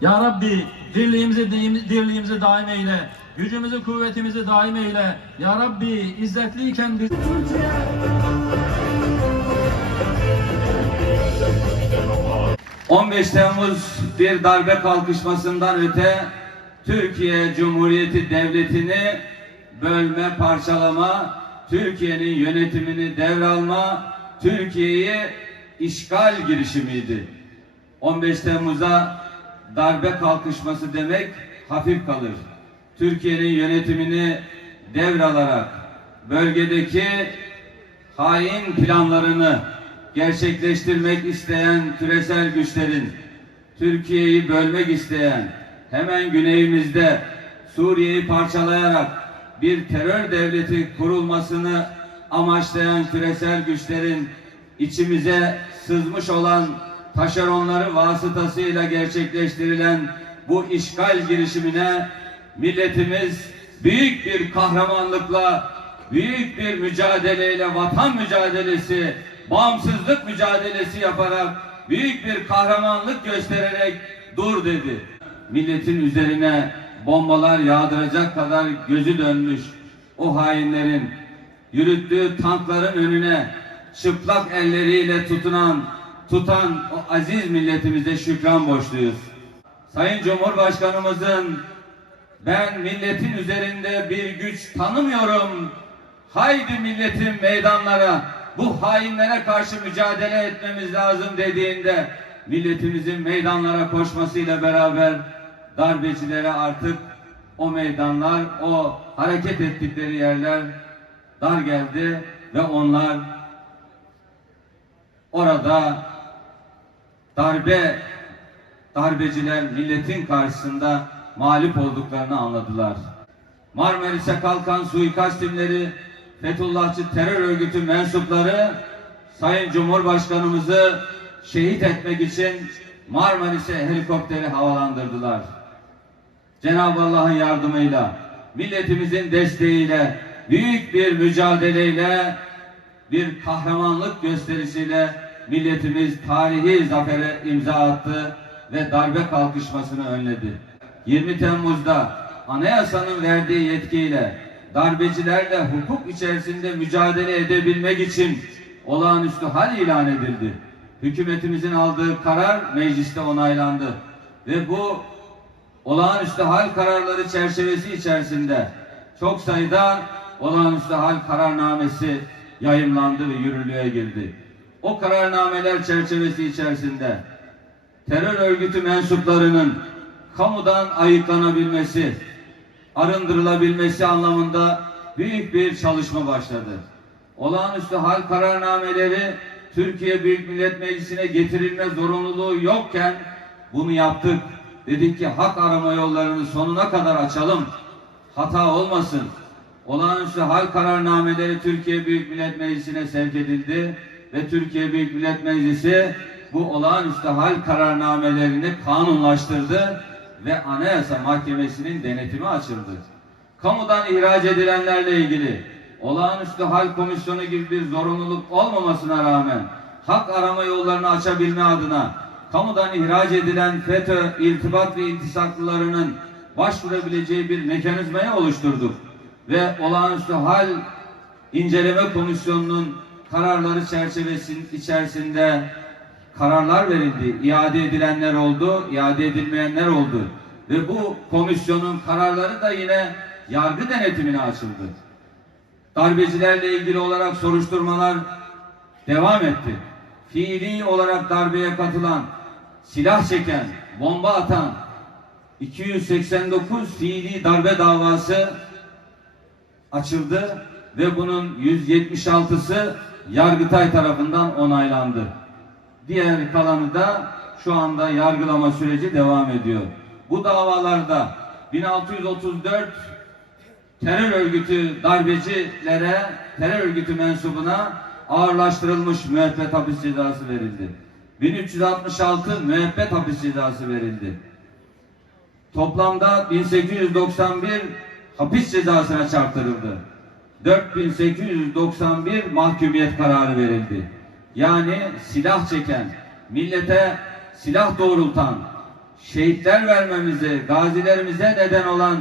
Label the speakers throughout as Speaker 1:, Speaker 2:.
Speaker 1: Ya Rabbi dirliğimizi, dirliğimizi daim eyle. Gücümüzü, kuvvetimizi daim eyle. Ya Rabbi izzetliyken biz...
Speaker 2: 15 Temmuz bir darbe kalkışmasından öte Türkiye Cumhuriyeti Devleti'ni bölme, parçalama, Türkiye'nin yönetimini devralma, Türkiye'yi işgal girişimiydi. 15 Temmuz'a darbe kalkışması demek hafif kalır. Türkiye'nin yönetimini devralarak bölgedeki hain planlarını gerçekleştirmek isteyen küresel güçlerin Türkiye'yi bölmek isteyen hemen güneyimizde Suriye'yi parçalayarak bir terör devleti kurulmasını amaçlayan küresel güçlerin içimize sızmış olan taşeronları vasıtasıyla gerçekleştirilen bu işgal girişimine milletimiz büyük bir kahramanlıkla, büyük bir mücadeleyle, vatan mücadelesi, bağımsızlık mücadelesi yaparak, büyük bir kahramanlık göstererek dur dedi. Milletin üzerine bombalar yağdıracak kadar gözü dönmüş o hainlerin yürüttüğü tankların önüne çıplak elleriyle tutunan, tutan o aziz milletimize şükran borçluyuz. Sayın Cumhurbaşkanımızın ben milletin üzerinde bir güç tanımıyorum. Haydi milletim meydanlara bu hainlere karşı mücadele etmemiz lazım dediğinde milletimizin meydanlara koşmasıyla beraber darbecilere artık o meydanlar, o hareket ettikleri yerler dar geldi ve onlar orada darbe darbeciler milletin karşısında mağlup olduklarını anladılar. Marmaris'e kalkan suikast timleri, Fethullahçı terör örgütü mensupları Sayın Cumhurbaşkanımızı şehit etmek için Marmaris'e helikopteri havalandırdılar. Cenab-ı Allah'ın yardımıyla, milletimizin desteğiyle, büyük bir mücadeleyle, bir kahramanlık gösterisiyle milletimiz tarihi zafere imza attı ve darbe kalkışmasını önledi. 20 Temmuz'da anayasanın verdiği yetkiyle darbecilerle hukuk içerisinde mücadele edebilmek için olağanüstü hal ilan edildi. Hükümetimizin aldığı karar mecliste onaylandı ve bu olağanüstü hal kararları çerçevesi içerisinde çok sayıda olağanüstü hal kararnamesi yayımlandı ve yürürlüğe girdi. O kararnameler çerçevesi içerisinde terör örgütü mensuplarının kamudan ayıklanabilmesi, arındırılabilmesi anlamında büyük bir çalışma başladı. Olağanüstü hal kararnameleri Türkiye Büyük Millet Meclisi'ne getirilme zorunluluğu yokken bunu yaptık. Dedik ki hak arama yollarını sonuna kadar açalım. Hata olmasın. Olağanüstü hal kararnameleri Türkiye Büyük Millet Meclisi'ne sevk edildi ve Türkiye Büyük Millet Meclisi bu olağanüstü hal kararnamelerini kanunlaştırdı ve Anayasa Mahkemesi'nin denetimi açıldı. Kamudan ihraç edilenlerle ilgili olağanüstü hal komisyonu gibi bir zorunluluk olmamasına rağmen hak arama yollarını açabilme adına kamudan ihraç edilen FETÖ, iltibat ve iltisaklılarının başvurabileceği bir mekanizmayı oluşturduk. Ve olağanüstü hal inceleme komisyonunun kararları çerçevesinin içerisinde kararlar verildi. İade edilenler oldu, iade edilmeyenler oldu. Ve bu komisyonun kararları da yine yargı denetimine açıldı. Darbecilerle ilgili olarak soruşturmalar devam etti. Fiili olarak darbeye katılan, silah çeken, bomba atan 289 fiili darbe davası açıldı ve bunun 176'sı Yargıtay tarafından onaylandı. Diğer kalanı da şu anda yargılama süreci devam ediyor. Bu davalarda 1634 terör örgütü darbecilere, terör örgütü mensubuna ağırlaştırılmış müebbet hapis cezası verildi. 1366 müebbet hapis cezası verildi. Toplamda 1891 hapis cezasına çarptırıldı. 4891 mahkumiyet kararı verildi. Yani silah çeken, millete silah doğrultan, şehitler vermemize, gazilerimize neden olan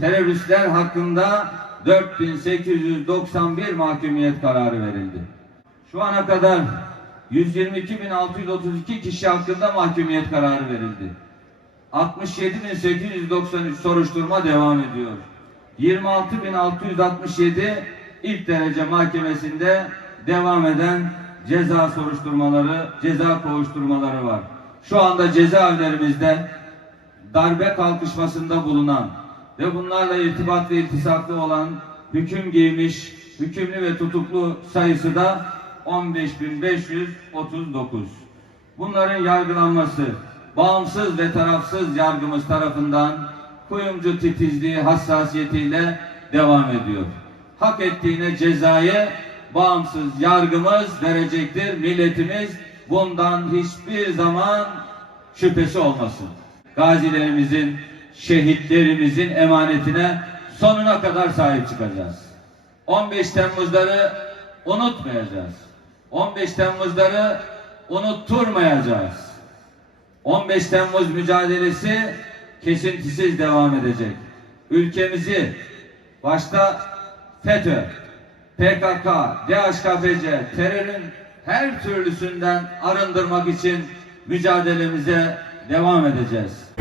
Speaker 2: teröristler hakkında 4891 mahkumiyet kararı verildi. Şu ana kadar 122.632 kişi hakkında mahkumiyet kararı verildi. 67.893 soruşturma devam ediyor. 26.667 ilk derece mahkemesinde devam eden ceza soruşturmaları, ceza kovuşturmaları var. Şu anda cezaevlerimizde darbe kalkışmasında bulunan ve bunlarla irtibat ve iltisaklı olan hüküm giymiş, hükümlü ve tutuklu sayısı da 15.539. Bunların yargılanması bağımsız ve tarafsız yargımız tarafından kuyumcu titizliği hassasiyetiyle devam ediyor. Hak ettiğine cezayı bağımsız yargımız verecektir. Milletimiz bundan hiçbir zaman şüphesi olmasın. Gazilerimizin, şehitlerimizin emanetine sonuna kadar sahip çıkacağız. 15 Temmuzları unutmayacağız. 15 Temmuzları unutturmayacağız. 15 Temmuz mücadelesi kesintisiz devam edecek. Ülkemizi başta FETÖ, PKK, DHKPC, terörün her türlüsünden arındırmak için mücadelemize devam edeceğiz.